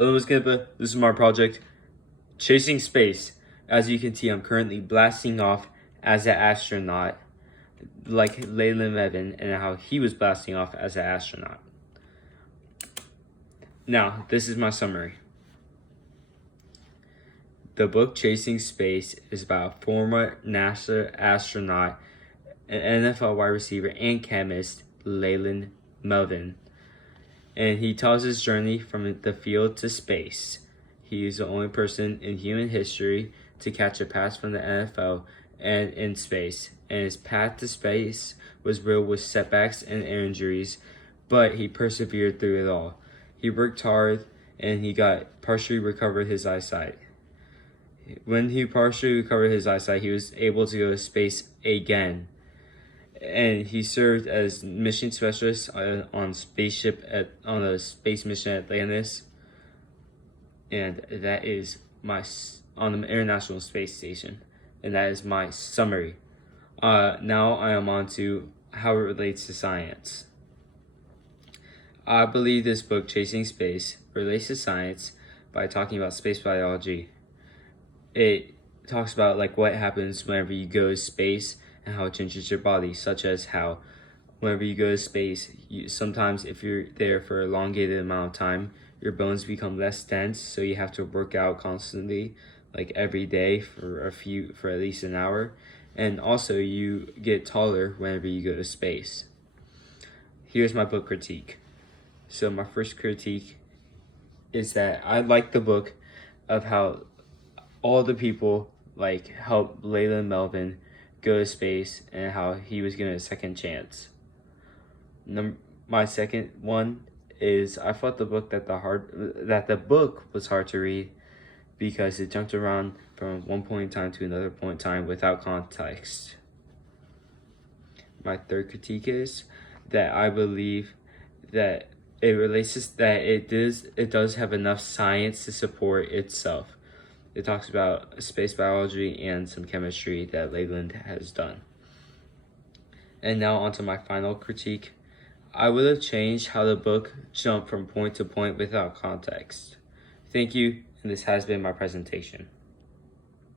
Hello, Ms. Kippa. This is my project, Chasing Space. As you can see, I'm currently blasting off as an astronaut, like Leyland Levin, and how he was blasting off as an astronaut. Now, this is my summary. The book Chasing Space is about former NASA astronaut, an NFL wide receiver, and chemist, Leyland Melvin. And he tells his journey from the field to space. He is the only person in human history to catch a pass from the NFL and in space. And his path to space was riddled with setbacks and injuries, but he persevered through it all. He worked hard and he got partially recovered his eyesight. When he partially recovered his eyesight, he was able to go to space again. And he served as mission specialist on a space mission at Atlantis, and that is on the International Space Station, and that is my summary. Now I am on to how it relates to science. I believe this book, Chasing Space, relates to science by talking about space biology. It talks about what happens whenever you go to space and how it changes your body, such as how whenever you go to space, sometimes if you're there for a elongated amount of time, your bones become less dense, so you have to work out constantly, every day for at least an hour. And also you get taller whenever you go to space. Here's my book critique. So my first critique is that I like the book of how all the people helped Leyland Melvin go to space and how he was given a second chance. My second one is I thought the book was hard to read because it jumped around from one point in time to another point in time without context. My third critique is that I believe that it does have enough science to support itself. It talks about space biology and some chemistry that Leyland has done. And now onto my final critique. I would have changed how the book jumped from point to point without context. Thank you, and this has been my presentation.